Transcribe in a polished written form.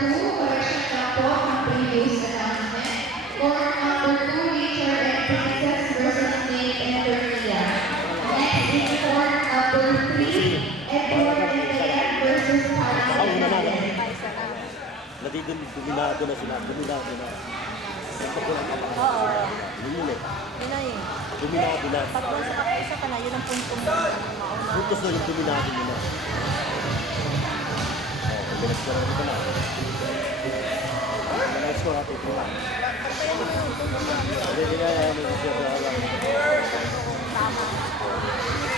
2, correction lang po ng previous announcement. Court number 2, Richard and Princess versus Nate and Turquia. Next is court number 3, Edward and Diane versus Harry and Diane. Dominado na sila. Dominado na. Oo. Yun eh. Yun na yun. Dominado na. Pag isa ka na, yun ang puntos na mauna. Puntos na yung dominado nila. Bilis ka rin ito na. Next ko natin ito na. Pagkayan mo yun. Hindi, hindi, hindi. Tama.